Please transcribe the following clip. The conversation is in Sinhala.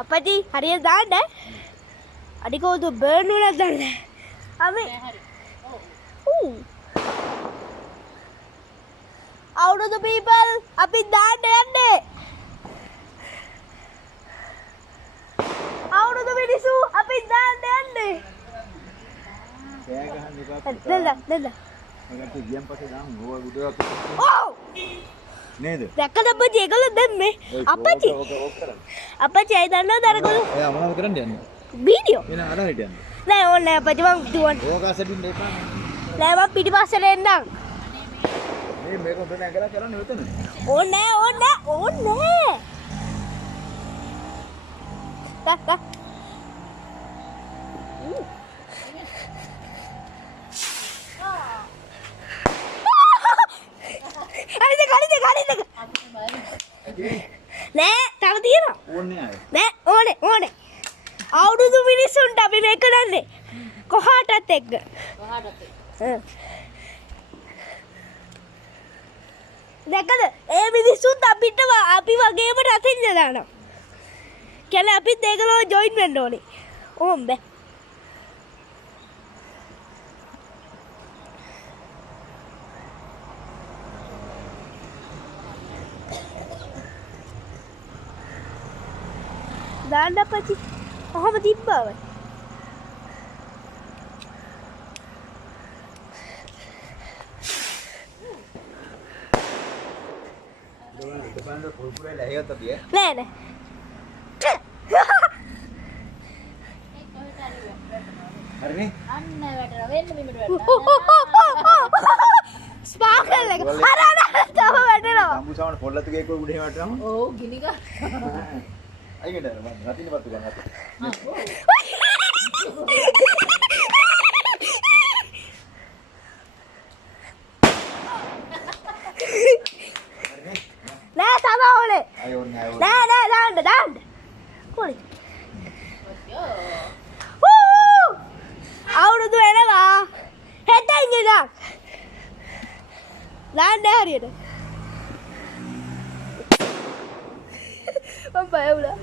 අපටි හරියට දාන්න. අඩි කවුද බර්න් වුණාද දන්නේ. අපි අවුරුදු people අපි දාන්න යන්නේ. අවුරුදු මිනිස්සු අපි දාන්න යන්නේ. කෑ ගහන්න එපා. දෙන්න. මම ගියන් පස්සේ දාමු. ඕවා බුදුරක්. ඔව්. නේද? දැක්කද අප්පච්චි ඒගොල්ලෝ දැම්මේ. අප්පච්චි. අප්පච්චි අය දන්නවද අරගොල්ලෝ? එයා මොනවද කරන්න යන්නේ? වීඩියෝ. එන අරහට යන්නේ. නෑ ඕනේ නෑ අප්පච්චි මං දුවන්න. ඕකාසෙදින් දෙපා. නෑ මං පිටිපස්සට එන්නම්. මේ මේක හොඳ නැගලා කරන්නේ මෙතන. ඕනේ නෑ. තා. කලින්ද. නෑ තව තියෙනවා. ඕන්නේ ආයේ. නෑ ඕනේ. අවුරුදු මිනිස්සුන්ට අපි මේක කරන්නේ. කොහාටත් එක්ක. දැක්කද? ඒ මිනිස්සුත් අපි වගේම රටින් දානවා. කියලා අපිත් ඒගොල්ලෝ ජොයින් වෙන්න ඕනේ. ඕම් බෑ. දාන්න අපච්චි. කොහොම තිබ්බව? දෙපැන්ද පුරුපුරේ ලැහියත් තිය. නෑ. හරිනේ? අන්න වැටලා වෙන්න බිමට වැටලා. ස්පාර්කල් එක. අර තව වැටෙනවා. සම්බුසාවන පොල්ලතු ගේක උඩ එහෙම වැටෙනම. ඕ ගිනි ගහ. අයිකට මම රටින් පත්තු ගන්න. නෑ තව ඕනේ. අය ඕන්නේ නෑ දාන්න. කොහේ? අවුරුදු වෙනවා. හෙට ඉඳලා. දාන්න හරියට. මම බය වුණා.